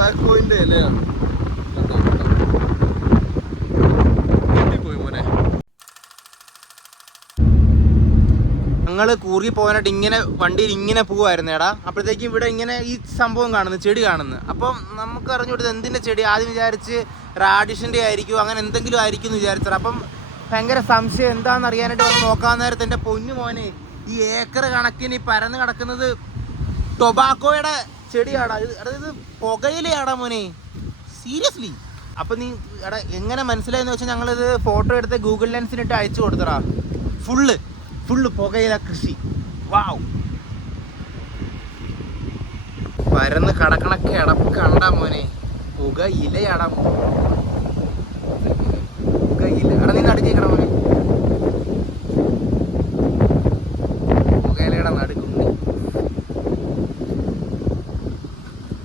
ടൊബാക്കോയിന്റെ ഇലയാണ്. പോയി മോനെ. ഞങ്ങള് കൂർഗി പോകാനായിട്ട് ഇങ്ങനെ വണ്ടിയിൽ ഇങ്ങനെ പോവായിരുന്നു എടാ. അപ്പോഴത്തേക്കും ഇവിടെ ഇങ്ങനെ ഈ സംഭവം കാണുന്നു, ചെടി കാണുന്നു. അപ്പം നമുക്ക് അറിഞ്ഞുകൊടുത്ത് എന്തിൻ്റെ ചെടി ആദ്യം വിചാരിച്ച് റാഡിഷിൻ്റെ ആയിരിക്കും, അങ്ങനെ എന്തെങ്കിലും ആയിരിക്കും എന്ന് വിചാരിച്ചത്. അപ്പം ഭയങ്കര സംശയം എന്താണെന്ന് അറിയാനായിട്ട് വന്ന് നോക്കാൻ നേരത്തെ എൻ്റെ പൊന്നു മോനെ, ഈ ഏക്കർ കണക്കിന് ഈ പരന്ന് കിടക്കുന്നത് ടൊബാക്കോയുടെ ചെടിയാടാ. അതായത് പുകയിലയാടാ മോനെ, സീരിയസ്ലി. അപ്പം നീ എടാ എങ്ങനെ മനസ്സിലായെന്ന് വെച്ചാൽ ഞങ്ങളിത് ഫോട്ടോ എടുത്ത് ഗൂഗിൾ ലെൻസിനിട്ട് അയച്ചു കൊടുത്തടാ. ഫുള്ള് പുകയില കൃഷി. വാവ്, പരന്ന് കടക്കണ കിടപ്പ് കണ്ടാ മോനെ, പുകയിലയാടാ മോനെ, പുകയില. എടാ നീ നടുക്കേക്കടാ മോനെ, പുകയിലയുടെ നടുക്കുണ്ട്.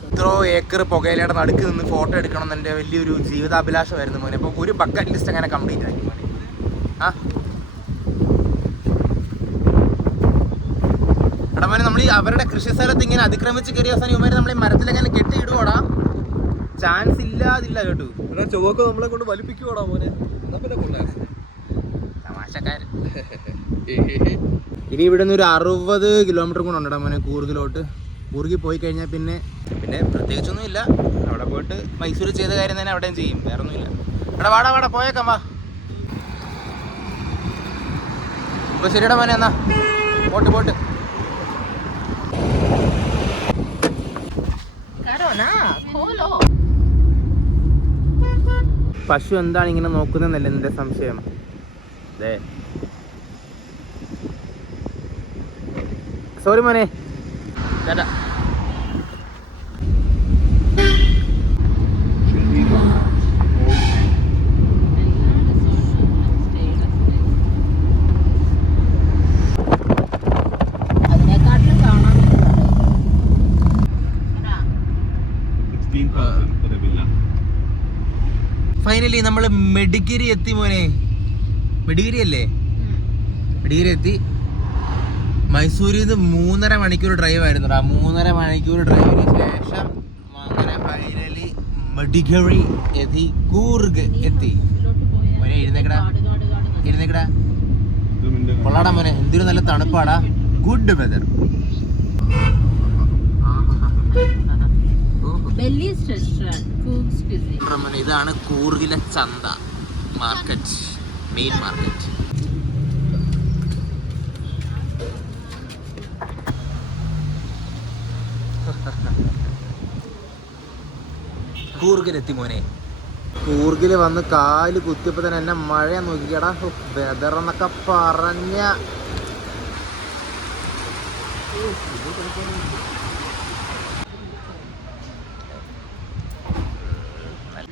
ഇത്രോ ഏക്കർ പുകയിലയുടെ നടുക്ക് നിന്ന് ഫോട്ടോ എടുക്കണം എന്ന് എൻ്റെ വലിയൊരു ജീവിതാഭിലാഷമായിരുന്നു മോനെ. അപ്പോൾ ഒരു ബക്കറ്റ് ലിസ്റ്റ് അങ്ങനെ കംപ്ലീറ്റ് ആക്കി മോനെ. ആ എടാ മോനെ, നമ്മൾ ഈ അവരുടെ കൃഷി സ്ഥലത്ത് ഇങ്ങനെ അതിക്രമിച്ച് കയറിയ അവസാനം ഇവന്മാർ നമ്മൾ ഈ മരത്തിലെങ്ങനെ കെട്ടിയിടുവാടാ. ചാൻസ് ഇല്ലാതില്ല കേട്ടു. ചുവക്ക് നമ്മളെ കൊണ്ട് വലിപ്പിക്കുവാടാ മോനെ. തമാശക്കാരൻ. ഇനി ഇവിടെ നിന്ന് ഒരു 60 കിലോമീറ്റർ കൂടെ ഉണ്ടടാ മോനെ കൂർഗിലോട്ട്. കൂർഗി പോയി കഴിഞ്ഞാൽ പിന്നെ പ്രത്യേകിച്ചൊന്നുമില്ല. അവിടെ പോയിട്ട് മൈസൂർ ചെയ്ത കാര്യം തന്നെ അവിടെയും ചെയ്യും, വേറെ ഒന്നുമില്ല. എടാ വാടാ പോയേക്കാം, വാ. അപ്പോൾ ശരിയടാ മോനെ, എന്നാ പോട്ട്. പശു എന്താണ് ഇങ്ങനെ നോക്കുന്നല്ലേ നിന്റെ സംശയം? സോറി മോനെ, ചേട്ടാ. ഫൈനലി നമ്മൾ മെഡിഗിരി എത്തി മോനെ. മെഡിഗിരി അല്ലേ? മെഡിഗിരി എത്തി. മൈസൂരിൽ നിന്ന് 3.5 മണിക്കൂർ ഡ്രൈവ് ആയിരുന്നു. 3.5 മണിക്കൂർ ഡ്രൈവിന് ശേഷം അങ്ങനെ ഫൈനലി മെഡിഗിരി എത്തി, കൂർഗ് എത്തി. മോനെ എഴുന്നേക്കടാ. കൊള്ളാടാ മോനെ, എന്തൊരു നല്ല തണുപ്പാടാ. Good weather. ഇതാണ് കൂർഗിലെ ചന്ത മാർക്കറ്റ്, മെയിൻ മാർക്കറ്റ്. കൂർഗിലെത്തി മോനെ. കൂർഗില് വന്ന് കാല് കുത്തിയപ്പോ തന്നെ എന്നെ മഴ നോക്കിക്കടാ. വെതർ എന്നൊക്കെ പറഞ്ഞ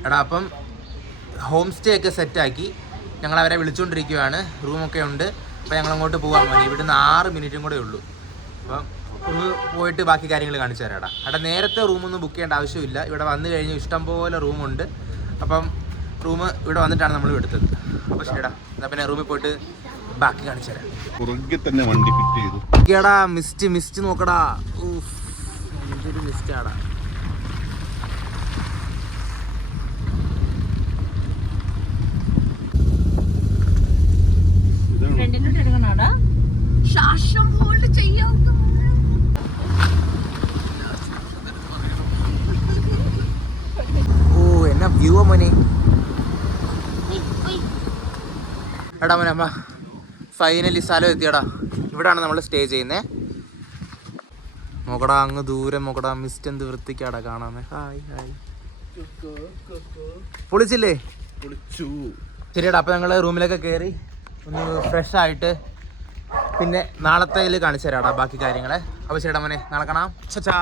എടാ. അപ്പം ഹോം സ്റ്റേ ഒക്കെ സെറ്റാക്കി ഞങ്ങൾ അവരെ വിളിച്ചുകൊണ്ടിരിക്കുകയാണ്. റൂമൊക്കെ ഉണ്ട്. അപ്പോൾ ഞങ്ങൾ അങ്ങോട്ട് പോകാൻ മതി. ഇവിടുന്ന് 6 മിനിറ്റും കൂടെ ഉള്ളൂ. അപ്പം പോയിട്ട് ബാക്കി കാര്യങ്ങൾ കാണിച്ചു തരാം. എടാ നേരത്തെ റൂമൊന്നും ബുക്ക് ചെയ്യേണ്ട ആവശ്യമില്ല. ഇവിടെ വന്നു കഴിഞ്ഞാൽ ഇഷ്ടംപോലെ റൂമുണ്ട്. അപ്പം റൂം ഇവിടെ വന്നിട്ടാണ് നമ്മൾ എടുത്തത്. അപ്പോൾ ശരിടാ, എന്നാൽ പിന്നെ റൂമിൽ പോയിട്ട് ബാക്കി കാണിച്ചു തരാം. തന്നെ വണ്ടി ഫിറ്റ് ചെയ്തു. എടാ മിസ്റ്റ് നോക്കടാ. എന്തൊരു മിസ്റ്റാടാ. ശ്വാസം ഹോൾഡ് ചെയ്യാം. ഓ എന്നാ വ്യൂ മോനെ. എടാ മോനെ, അമ്മ ഫൈനലി സ്ഥലം എത്തിയടാ. ഇവിടാണ് നമ്മൾ സ്റ്റേ ചെയ്യുന്നത്. നോക്കടാ, അങ്ങ് ദൂരം നോക്കടാ. മിസ്റ്റ് എന്ത് വൃത്തിക്കാടാ കാണാൻ. ഹായ് പൊളിച്ചില്ലേ? ശരിയടാ. അപ്പം ഞങ്ങൾ റൂമിലൊക്കെ കയറി ഒന്ന് ഫ്രഷ് ആയിട്ട് പിന്നെ നാളത്തേൽ കാണിച്ചു തരാടാ ബാക്കി കാര്യങ്ങളെ. അപ്പോൾ ശരിടാ മോനെ, നാളെ കാണാം. ചാ.